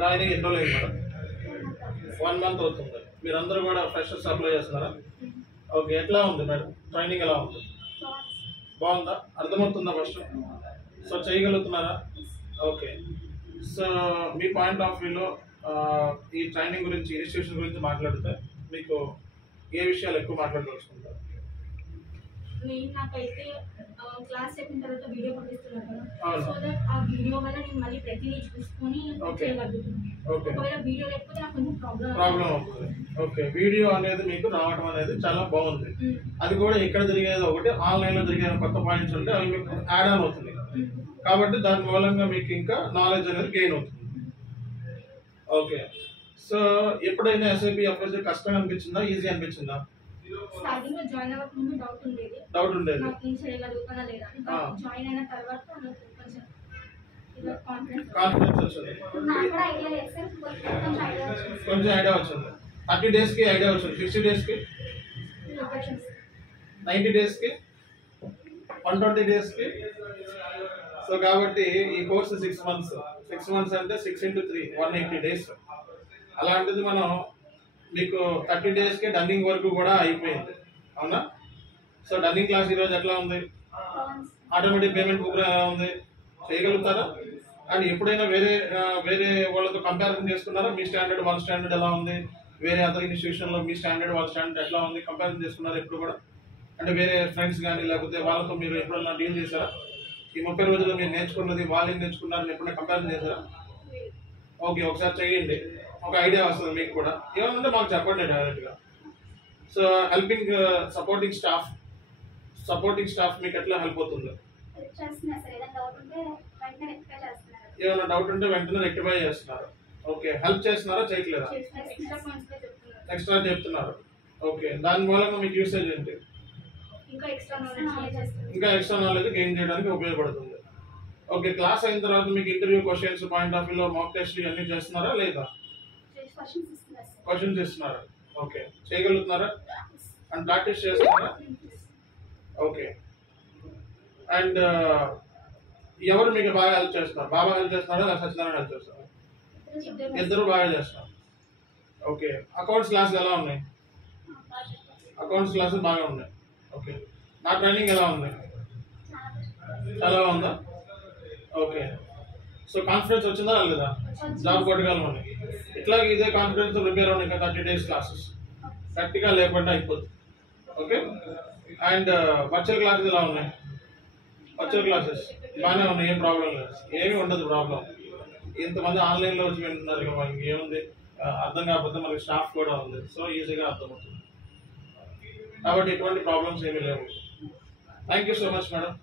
Join అయ్యి ఎన్ని రోజులు అయింది మేడం? 1 మంత్ అవుతుంది. మీరందరూ కూడా ఫ్రెషర్స్ అప్లై చేస్తున్నారా? ఓకే, ఎట్లా ఉంది మేడం ట్రైనింగ్? ఎలా ఉంది? బాగుందా? అర్థమవుతుందా ఫస్ట్? సో చేయగలుగుతున్నారా? ఓకే. సో మీ పాయింట్ ఆఫ్ వ్యూలో ఈ ట్రైనింగ్ గురించి, ఇన్స్టిట్యూషన్ గురించి మాట్లాడితే మీకు ఏ విషయాలు ఎక్కువ మాట్లాడదలుచుకుంటారు? నాకైతే క్లాస్ చెప్పిన తర్వాత వీడియో పంపిస్తున్నారు కదా, సో దట్ ఆ వీడియో వల్ల నేను మళ్ళీ ప్రతిదీ చూసుకొని చేయగలుగుతున్నాను. ఒకవేళ వీడియో లేకపోతే నాకు కొంచెం ప్రాబ్లం అవుతుంది. ఓకే, వీడియో అనేది మీకు రావడం అనేది చాలా బాగుంది. అది కూడా ఇక్కడ జరిగేది ఒకటి, ఆన్లైన్ లో జరిగే కొత్త పాయింట్స్ ఉంటే అవి మీకు యాడ్ ఆన్ అవుతుంది కాబట్టి దాని మూలంగా మీకు ఇంకా నాలెడ్జ్ అనేది గెయిన్ అవుతుంది. ఓకే, సో ఎప్పుడైనా SAP FICO కష్టంగా అనిపించిందా, ఈజీ అనిపించిందా? స్టార్టింగ్ లో జాయిన్ అవ్వక ముందు డౌట్ ఉండేది నాకు ఏం చేయగలుగుతానా లేదా అని. జాయిన్ అయిన తర్వాత కాన్ఫిడెన్స్ వచ్చింది, కొంచెం ఐడియా వచ్చింది. 30 days కి ఐడియా వచ్చింది, 60 days కి, 90 days కి, 120 days కి. సో కాబట్టి ఈ కోర్సు 6 months. 6 months అంటే 6 into 3 180 days. అలాంటిది మనం మీకు 30 days కి డన్నింగ్ వరకు కూడా అయిపోయింది, అవునా? సో డన్నింగ్ క్లాస్ ఈరోజు ఎట్లా ఉంది? ఆటోమేటిక్ పేమెంట్ ప్రోగ్రామ్ ఎలా ఉంది? చేయగలుగుతారా? అండ్ ఎప్పుడైనా వేరే వాళ్ళతో కంపారిజన్ చేసుకున్నారా? మీ స్టాండర్డ్ వాళ్ళ స్టాండర్డ్ ఎలా ఉంది, వేరే అదర్ ఇన్స్టిట్యూషన్లో మీ స్టాండర్డ్ వాళ్ళ స్టాండర్డ్ ఎట్లా ఉంది, కంపారిజన్ చేసుకున్నారా ఎప్పుడు కూడా? అంటే వేరే ఫ్రెండ్స్ కానీ లేకపోతే వాళ్ళతో మీరు ఎప్పుడైనా డీల్ చేశారా? ఈ 30 రోజుల్లో మీరు నేర్చుకున్నది వాళ్ళు ఏం నేర్చుకున్నారని ఎప్పుడైనా కంపారిజన్ చేశారా? ఓకే, ఒకసారి చేయండి, ఒక ఐడియా వస్తుంది మీకు కూడా. ఏమన్నా మాకు చెప్పండి డైరెక్ట్గా. సో హెల్పింగ్ సపోర్టింగ్ స్టాఫ్ మీకు ఎట్లా హెల్ప్ అవుతుంది? ఏమైనా డౌట్ ఉంటే వెంటనే రెక్టిఫై చేస్తున్నారు. ఓకే, హెల్ప్ చేస్తున్నారా, చేయట్లేదా? ఎక్స్ట్రా చెప్తున్నారు. ఓకే, దాని మూలంగా మీకు యూసేజ్ ఏంటి? ఇంకా ఎక్స్ట్రా నాలెడ్జ్ గెయిన్ చేయడానికి ఉపయోగపడుతుంది. ఓకే, క్లాస్ అయిన తర్వాత మీకు ఇంటర్వ్యూ క్వశ్చన్స్ పాయింట్ ఆఫ్ వ్యూలో మాక్ టెస్ట్ ఇవన్నీ చేస్తున్నారా లేదా? క్వశ్చన్స్ ఇస్తున్నారు. ఓకే, చేయగలుగుతున్నారా? అండ్ ప్రాక్టీస్ చేస్తున్నారా? ఓకే, అండ్ ఎవరు మీకు బాగా హెల్ప్ చేస్తున్నారు? బాగా హెల్ప్ చేస్తున్నారా లేదా సత్యనారాయణ హెల్ప్ చేస్తున్నారా? ఇద్దరు బాగా చేస్తున్నారు. ఓకే, అకౌంట్స్ క్లాసులు ఎలా ఉన్నాయి? అకౌంట్స్ క్లాసులు బాగా ఉన్నాయి. ఓకే, నా ట్రైనింగ్ ఎలా ఉంది? చాలా బాగుందా? ఓకే, సో కాన్ఫిడెన్స్ వచ్చిందా లేదా? జాబ్ కొట్టగలమని. ఇట్లాగే ఇదే కాన్ఫిడెన్స్ ప్రిపేర్ అవ్వండి. ఇంకా 30 days క్లాసెస్ ప్రాక్టికల్ లేకుండా అయిపోతుంది. ఓకే, అండ్ వర్చువల్ క్లాసెస్ ఎలా ఉన్నాయి? వర్చువల్ క్లాసెస్ బాగానే ఉన్నాయి, ఏం ప్రాబ్లం లేదు, ఏమీ ఉండదు ప్రాబ్లం. ఇంతమంది ఆన్లైన్లో వచ్చి వింటున్నారు కదా, ఇంకేముంది, అర్థం కాకపోతే మనకి స్టాఫ్ కూడా ఉంది, సో ఈజీగా అర్థమవుతుంది. కాబట్టి ఎటువంటి ప్రాబ్లమ్స్ ఏమీ లేవు. Thank you so much madam.